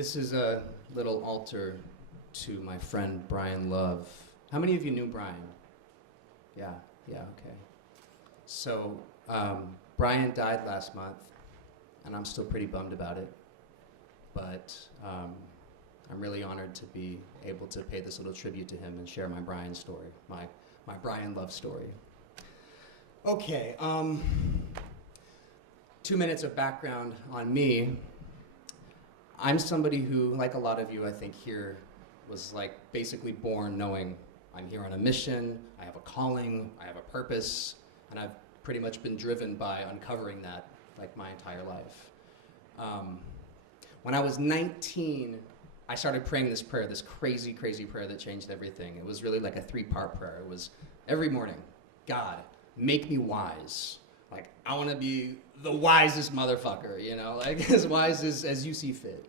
This is a little altar to my friend Brian Love. How many of you knew Brian? Yeah, okay. So, Brian died last month, and I'm still pretty bummed about it. But I'm really honored to be able to pay this little tribute to him and share my Brian story, my Brian Love story. Okay, 2 minutes of background on me. I'm somebody who, like a lot of you, I think, here, was like basically born knowing I'm here on a mission, I have a calling, I have a purpose, and I've pretty much been driven by uncovering that like my entire life. When I was 19, I started praying this prayer, this crazy, crazy prayer that changed everything. It was really like a 3-part prayer. It was every morning, God, make me wise. Like, I want to be the wisest motherfucker, you know, like as wise as you see fit.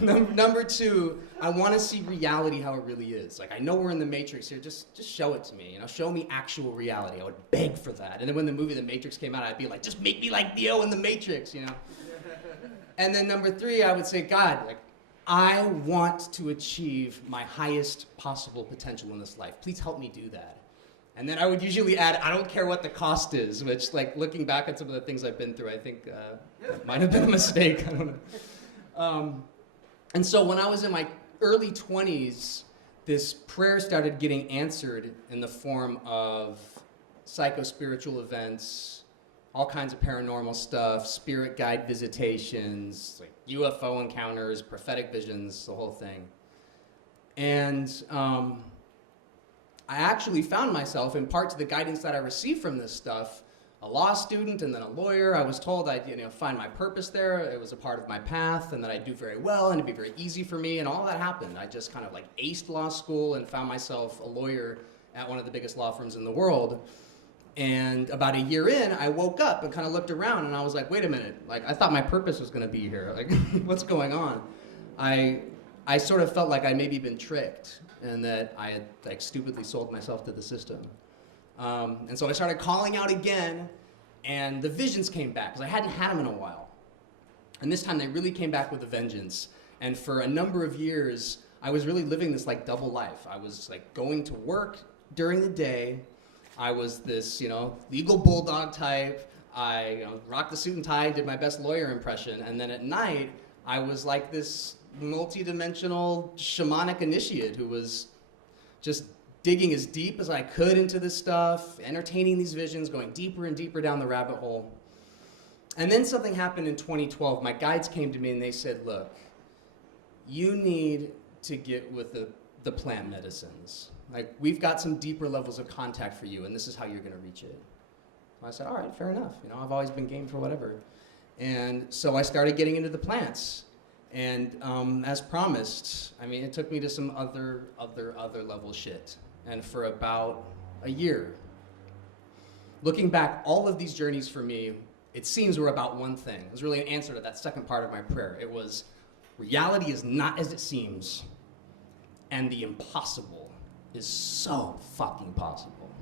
Number 2, I want to see reality how it really is. Like, I know we're in the Matrix here, just show it to me, you know, show me actual reality. I would beg for that. And then when the movie The Matrix came out, I'd be like, just make me like Neo in The Matrix, you know. And then number 3, I would say, God, like, I want to achieve my highest possible potential in this life. Please help me do that. And then I would usually add, I don't care what the cost is, which, like, looking back at some of the things I've been through, I think might have been a mistake. I don't know. And so when I was in my early 20s, this prayer started getting answered in the form of psycho-spiritual events, all kinds of paranormal stuff, spirit guide visitations, like UFO encounters, prophetic visions, the whole thing. And I actually found myself, in part to the guidance that I received from this stuff, a law student and then a lawyer. I was told I'd find my purpose there. It was a part of my path, and that I'd do very well, and it'd be very easy for me, and all that happened. I just kind of like aced law school and found myself a lawyer at one of the biggest law firms in the world. And about a year in, I woke up and kind of looked around, and I was like, wait a minute, like, I thought my purpose was going to be here. Like, what's going on? I sort of felt like I'd maybe been tricked, and that I had like stupidly sold myself to the system. And so I started calling out again, and the visions came back, because I hadn't had them in a while. And this time they really came back with a vengeance. And for a number of years, I was really living this like double life. I was like going to work during the day. I was this, legal bulldog type. I rocked the suit and tie, did my best lawyer impression. And then at night, I was like this multi-dimensional shamanic initiate who was just digging as deep as I could into this stuff, entertaining these visions, going deeper and deeper down the rabbit hole. And then something happened in 2012. My guides came to me and they said, look, you need to get with the plant medicines. Like, we've got some deeper levels of contact for you, and this is how you're going to reach it. So I said, all right, fair enough. I've always been game for whatever. And so I started getting into the plants. And as promised, it took me to some other level shit. And for about a year, looking back, all of these journeys for me, it seems were about one thing. It was really an answer to that second part of my prayer. It was, reality is not as it seems, and the impossible is so fucking possible.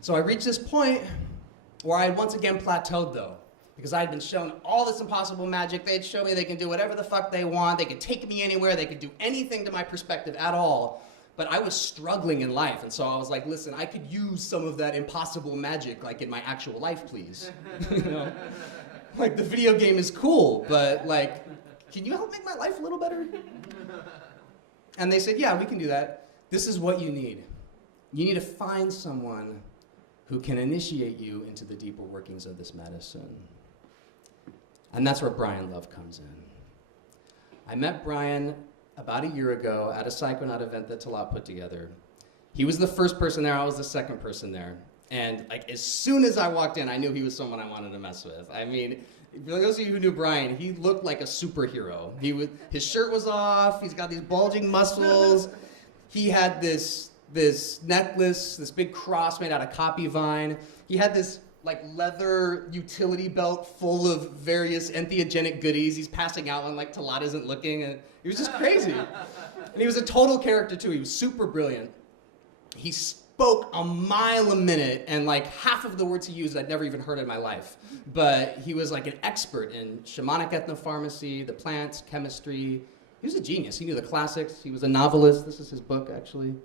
So I reached this point where I had once again plateaued, though, because I had been shown all this impossible magic. They'd show me they can do whatever the fuck they want. They could take me anywhere. They could do anything to my perspective at all. But I was struggling in life, and so I was like, listen, I could use some of that impossible magic, like, in my actual life, please. Like, the video game is cool, but, like, can you help make my life a little better? And they said, yeah, we can do that. This is what you need. You need to find someone who can initiate you into the deeper workings of this medicine. And that's where Brian Love comes in. I met Brian about a year ago at a Psychonaut event that Talat put together. He was the first person there, I was the second person there. And like, as soon as I walked in, I knew he was someone I wanted to mess with. For those of you who knew Brian, he looked like a superhero. His shirt was off, he's got these bulging muscles. He had this necklace, this big cross made out of copy vine. He had this like leather utility belt full of various entheogenic goodies. He's passing out when like Talat isn't looking, and he was just crazy. And he was a total character too. He was super brilliant. He spoke a mile a minute, and like half of the words he used I'd never even heard in my life. But he was like an expert in shamanic ethnopharmacy, the plants, chemistry. He was a genius. He knew the classics. He was a novelist. This is his book, actually.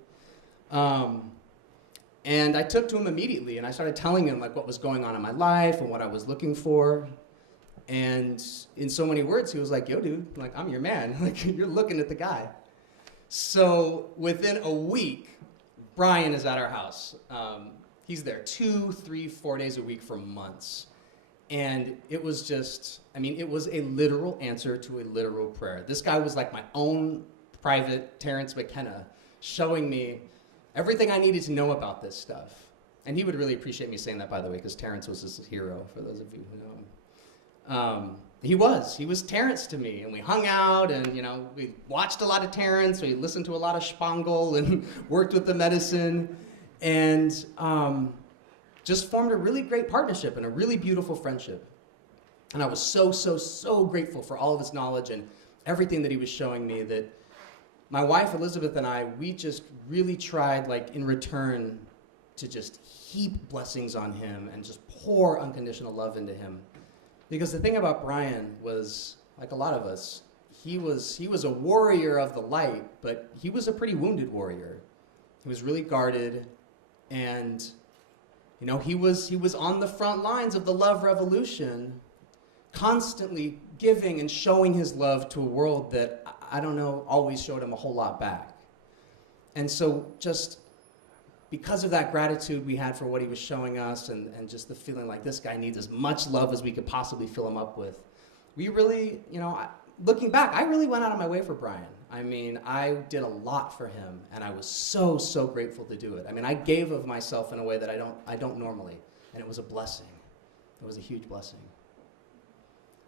And I took to him immediately, and I started telling him like what was going on in my life and what I was looking for. And in so many words, he was like, yo, dude, like, I'm your man. Like, you're looking at the guy. So within a week, Brian is at our house. He's there 2, 3, 4 days a week for months. And it was just, I mean, it was a literal answer to a literal prayer. This guy was like my own private Terrence McKenna, showing me everything I needed to know about this stuff. And he would really appreciate me saying that, by the way, because Terrence was his hero, for those of you who know him. He was Terrence to me, and we hung out, and we watched a lot of Terrence, we listened to a lot of Spangel, and worked with the medicine, and just formed a really great partnership and a really beautiful friendship. And I was so grateful for all of his knowledge and everything that he was showing me, that my wife Elizabeth and I, we just really tried, like, in return, to just heap blessings on him and just pour unconditional love into him. Because the thing about Brian was, like a lot of us, he was a warrior of the light, but he was a pretty wounded warrior. He was really guarded, and he was on the front lines of the love revolution, constantly giving and showing his love to a world that, I don't know, always showed him a whole lot back. And so just because of that gratitude we had for what he was showing us, and just the feeling like this guy needs as much love as we could possibly fill him up with, we really, looking back, I really went out of my way for Brian. I mean, I did a lot for him, and I was so grateful to do it. I mean, I gave of myself in a way that I don't normally, and it was a blessing. It was a huge blessing.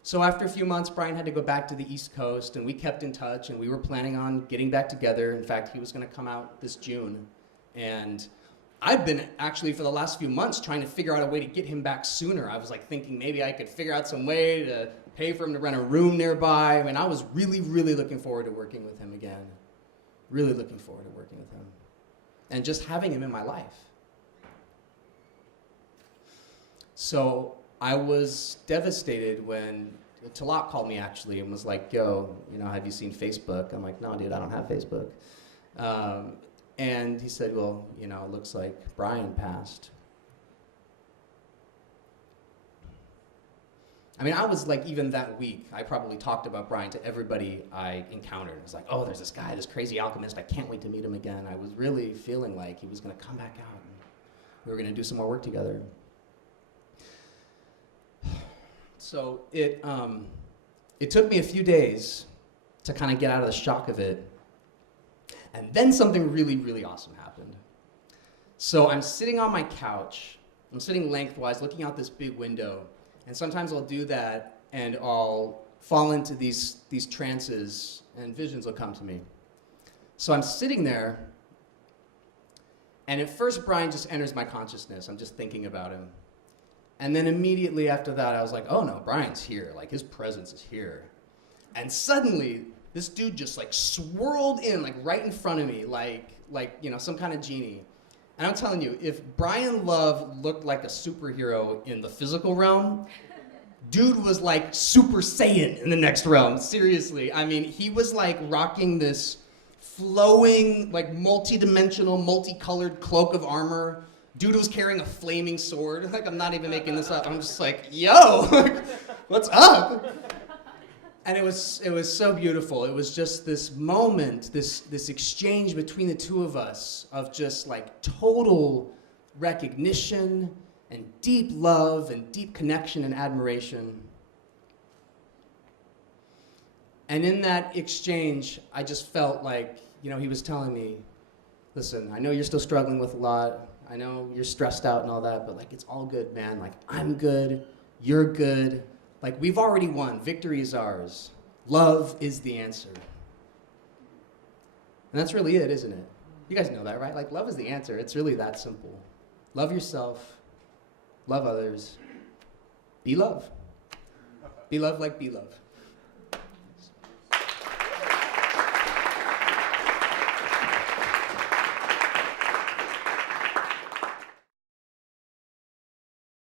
So after a few months, Brian had to go back to the East Coast, and we kept in touch, and we were planning on getting back together. In fact, he was going to come out this June, and I've been actually for the last few months trying to figure out a way to get him back sooner. I was like thinking maybe I could figure out some way to pay for him to rent a room nearby. I mean, I was really looking forward to working with him again. Really looking forward to working with him. And just having him in my life. So I was devastated when Talat called me actually and was like, yo, have you seen Facebook? I'm like, no, dude, I don't have Facebook. And he said, well, it looks like Brian passed. I mean, I was like, even that week, I probably talked about Brian to everybody I encountered. It was like, oh, there's this guy, this crazy alchemist. I can't wait to meet him again. I was really feeling like he was going to come back out, and we were going to do some more work together. So it took me a few days to kind of get out of the shock of it. And then something really awesome happened. So I'm sitting on my couch. I'm sitting lengthwise, looking out this big window. And sometimes I'll do that, and I'll fall into these trances, and visions will come to me. So I'm sitting there, and at first Brian just enters my consciousness. I'm just thinking about him. And then immediately after that, I was like, oh no, Brian's here. Like, his presence is here. And suddenly, this dude just like swirled in, like right in front of me, like some kind of genie. And I'm telling you, if Brian Love looked like a superhero in the physical realm, dude was like Super Saiyan in the next realm, seriously. I mean, he was like rocking this flowing, like multi-dimensional, multicolored cloak of armor. Dude was carrying a flaming sword. Like, I'm not even making this up. I'm just like, yo, what's up? And it was so beautiful. It was just this moment, this exchange between the two of us of just like total recognition and deep love and deep connection and admiration. And in that exchange, I just felt like, he was telling me, listen, I know you're still struggling with a lot. I know you're stressed out and all that, but like, it's all good, man. Like, I'm good, you're good. Like, we've already won. Victory is ours. Love is the answer. And that's really it, isn't it? You guys know that, right? Like, love is the answer. It's really that simple. Love yourself. Love others. Be love. Be love like be love.